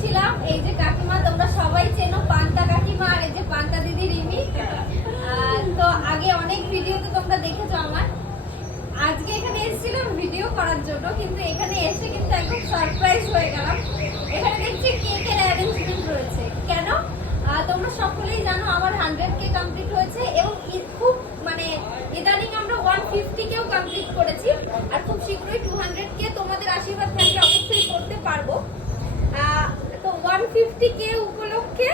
ছিলাম এই যে কাকিমা, তোমরা সবাই চেনো পান্তা কাকিমা আর এই যে পান্তা দিদি রিমি। তো আগে অনেক ভিডিওতে তোমরা দেখেছ আমার। আজকে এখানে এসেছিলাম ভিডিও করার জন্য, কিন্তু এখানে এসে কিন্তু একদম সারপ্রাইজ হয়ে গেলাম। এখানে দেখছি কেকের অ্যারেঞ্জমেন্ট রয়েছে। কেন? তোমরা সকলেই জানো আমার হান্ড্রেড কে কমপ্লিট হয়েছে এবং ই- খুব মানে ইদানিং আমরা ওয়ান ফিফটি কেও কমপ্লিট করেছি আর খুব শীঘ্রই টু হান্ড্রেড কে তোমাদের আশীর্বাদ থাকলে অবশ্যই করতে পারব আহ, তো ওয়ান ফিফটি কে উপলক্ষে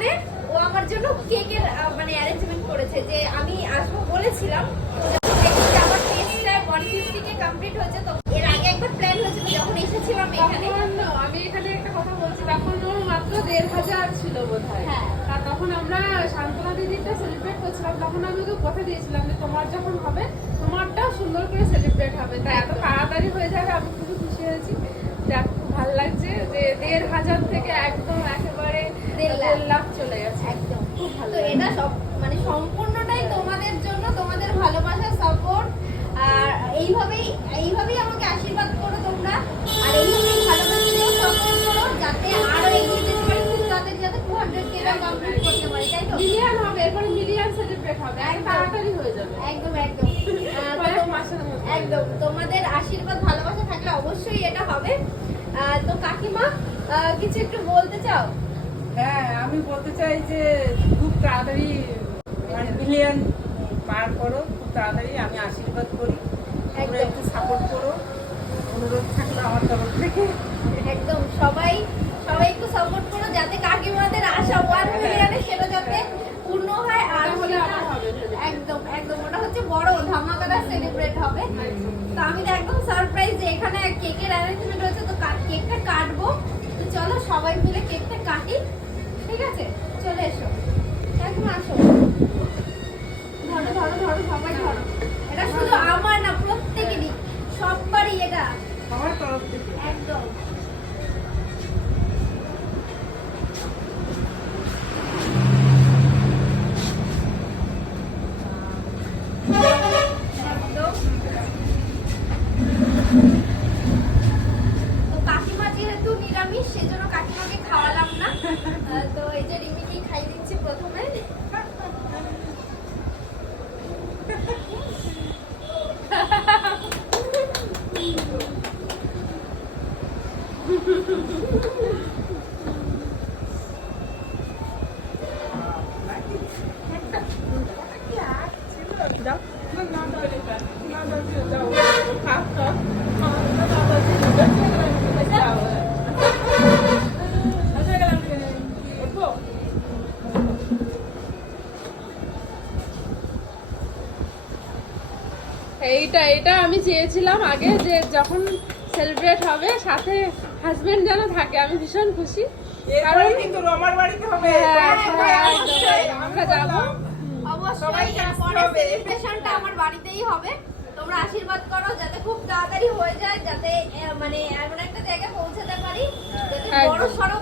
এখানে ও আমার জন্য কেকের মানে অ্যারেঞ্জমেন্ট করেছে যে আমি আসব বলেছিলাম। তো যখন দেখি যে আমার টেস্টটা ওয়ান ফিফটি কমপ্লিট হয়েছে তো এর আগে একবার প্ল্যান হয়েছিল যখন এসেছিলাম এখানে। তখন আমি এখানে একটা কথা বলছি তখন ওর মাত্র দেড় হাজার ছিল বোধ হয়। আর তখন আমরা শান্তনা দিদিটা সেলিব্রেট করছিলাম তখন আমি ওকে কথা দিয়েছিলাম যে তোমার যখন হবে তোমারটাও সুন্দর করে সেলিব্রেট হবে। তাই এত তাড়াতাড়ি হয়ে যাবে আমি খুবই খুশি হয়েছি। যাক খুব ভালো লাগছে যে দেড় হাজার থেকে একদম একেবারে দেড় লাখ। দেড় লাখ চলে গেছে। একদম খুব ভালো তো এটা সব মানে সম্পূর্ণটাই তোমাদের জন্য তোমাদের ভালোবাসা সাপোর্ট আর এইভাবেই এইভাবেই আমাকে আশীর্বাদ করো তোমরা। আর এইভাবেই ভালোবাসা দিও সাপোর্ট করো যাতে আরও এগিয়ে যেতে পারি খুব তাড়াতাড়ি যাতে টু হান্ড্রেড কেটা কমপ্লিট করতে পারি তাই তো? মিলিয়ন হবে এরপরে মিলিয়ন সেলিব্রেট হবে এত তাড়াতাড়ি হয়ে যাবে। একদম একদম। একদম তোমাদের আশীর্বাদ ভালোবাসা থাকলে অবশ্যই এটা হবে। তো কাকিমা কিছু একটু বলতে চাও? হ্যাঁ আমি বলতে চাই যে খুব তাড়াতাড়ি মানে বিলিয়ন পার করো খুব তাড়াতাড়ি আমি আশীর্বাদ করি। তোমরা একটু সাপোর্ট করো। অনুরোধ থাকল আমার তরফ থেকে। একদম সবাই সবাই একটু সাপোর্ট করো যাতে কাকিমাদের আশা ওয়ান মিলিয়নে সেটা যাতে পূর্ণ হয় আর হবে একদম একদম ওটা হচ্ছে বড় ধামাকাদার সেলিব্রেট হবে। তো আমি তো একদম সারপ্রাইজ এখানে কেকের অ্যারেঞ্জমেন্ট হয়েছে তো কেকটা কাটবো। তো চলো সবাই মিলে কেকটা কাটি এটা আমার তরফ থেকে একদম একদম। এইটা এটা আমি চেয়েছিলাম আগে যে যখন সেলিব্রেট হবে সাথে হাজবেন্ড যেন থাকে আমি ভীষণ খুশি এরপরে কিন্তু রমার বাড়িতে হবে হ্যাঁ, তোমরা হ্যাঁ। আমরা যাব। অবশ্যই। সেলিব্রেশনটা আমার বাড়িতেই হবে তোমরা আশীর্বাদ করো যাতে খুব তাড়াতাড়ি হয়ে যায় যাতে মানে এমন একটা জায়গায় পৌঁছাতে পারি যাতে বড় সড়ো